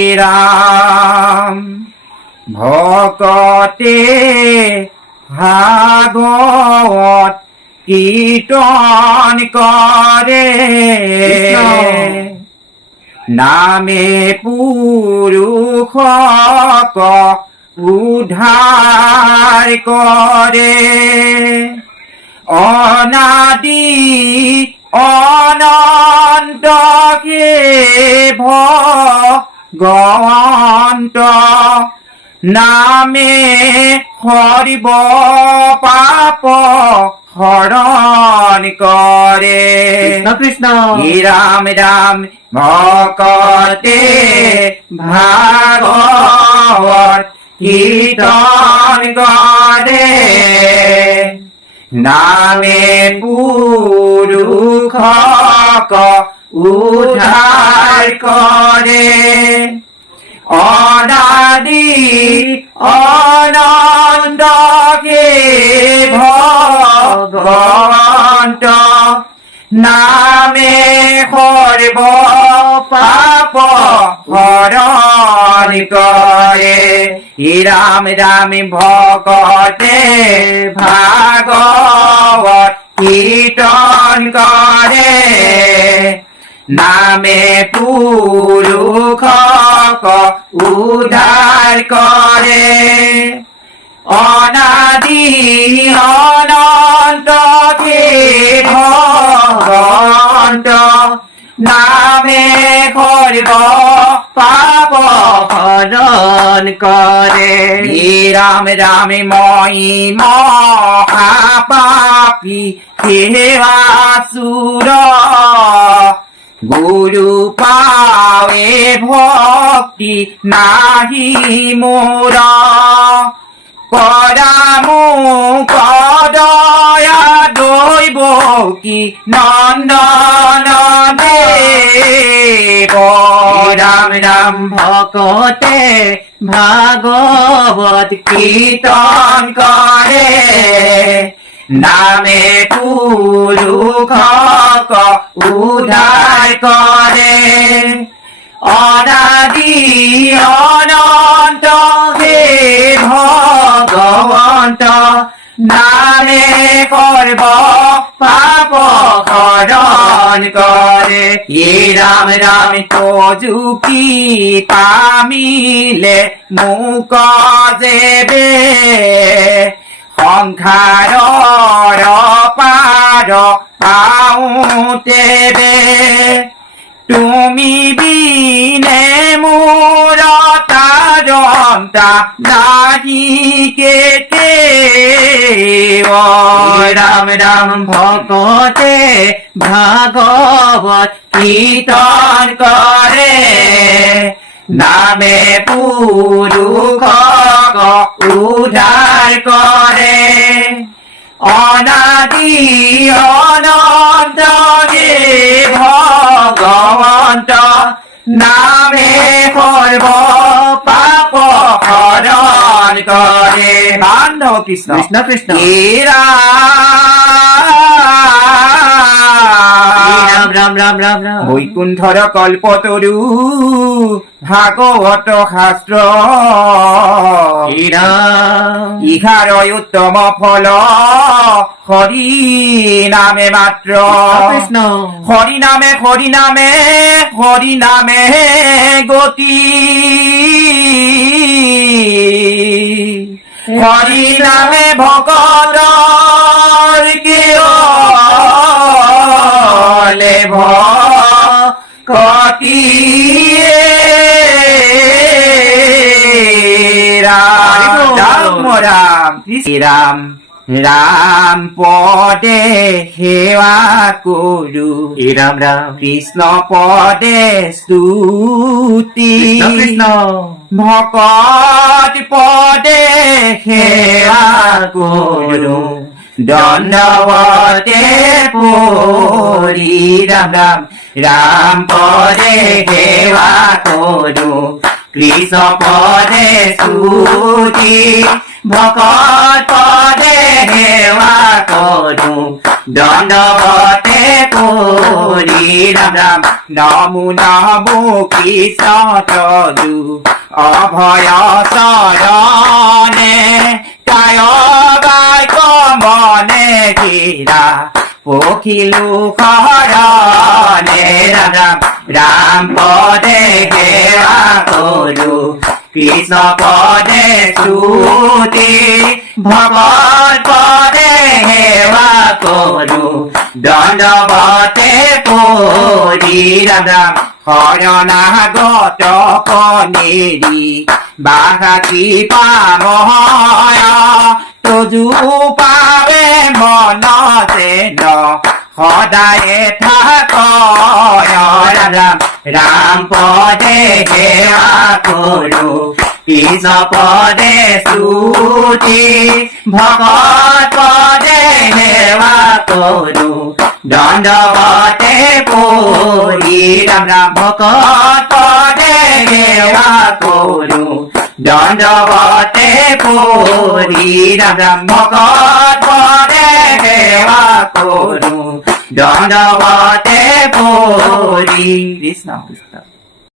ইরাম ভকতে ভাগবত কীর্তন করে নামে পুরুষক উদ্ধার করে অনাদি অনন্তকে ভগবন্ত নামে হরিব পাপ হরণ করে কৃষ্ণ রাম রাম ভকতে ভাগবত কীর্তন করে নামে পুরুষক উদ্ধার করে অনাদি অনন্তকে ভগবন্ত নামে হরিব পাপ হরণ করে রাম রাম ভকতে ভাগবত কীর্তন করে নামে পুরুষক উদ্ধার করে অনাদি অনন্তকে ভগবন্ত নামে হরিব পাপ হরণ করে রাম রাম মই মহাপাপী হেবাসুর গুরু পাবে ভক্তি নাহি মোর পরামু কদয়া দৈব কি নন্দন দেব রাম রাম ভকতে ভাগবত কীর্তন করে নামে পুরুষক উদ্ধার করে অনাদি অনন্ত হে ভগবন্ত নামে করব পাপ হরণ করে রাম রাম কজুকি পামিলে মুক দেবে সংসার পার পাউতেবে তুমি বিনে মোর তারন্তা নাহি কেতে রাম রাম ভকতে ভাগবত কীর্তন করে নামে পুরুষক উদ্ধার করে অনাদি অনন্ত হে ভগবন্ত নামে করব পাপ হরণ করে বান্ধব কৃষ্ণ কৃষ্ণ কৃষ্ণ রাম রাম রাম রাম রাম বৈকুণ্ঠর কল্পতরু ভাগবত শাস্ত্র ইহার উত্তম ফল হরি নামে মাত্র কৃষ্ণ হরি নামে হরি নামে হরি নামে গতি হরি নামে ভকত কতি রাম রাম রাম রাম পদে সেৱা কৰো রাম রাম কৃষ্ণ পদে স্তুতি কৃষ্ণ ভকত পদে সেৱা কৰো দণ্ডৱতে পৰি ৰাম ৰাম ৰাম পদে সেৱা কৰো কৃষ্ণ পদে স্তুতি ভকত পদে সেৱা কৰো দণ্ডবতে পৰি ৰাম ৰাম নমো নমো কৃষ্ণ তদু অভয় চৰণে কায় বাক্য মনে গিৰা পখিলো শৰণে ৰাম ৰাম ৰাম পদে সেৱা কৰো কৃষ্ণ পদে স্তুতি ভগৱত পদে সেৱা কৰো দণ্ডবতে পৰি ৰাম ৰাম শৰণাগত কনেৰি বাহাকি পাময় তজু পাৱে মন যেন সদায় থাকয় ৰাম ৰাম ৰাম পদে সেৱা কৰো কৃষ্ণ পদে স্তুতি ভগৱত পদে সেৱা কৰো দণ্ডবতে পৰি ৰাম ৰাম ভকত পদে সেৱা কৰো দণ্ডবতে পৰি ৰাম ৰাম ভকত পদে সেৱা কৰো দণ্ডবতে পৰি কৃষ্ণ কৃষ্ণ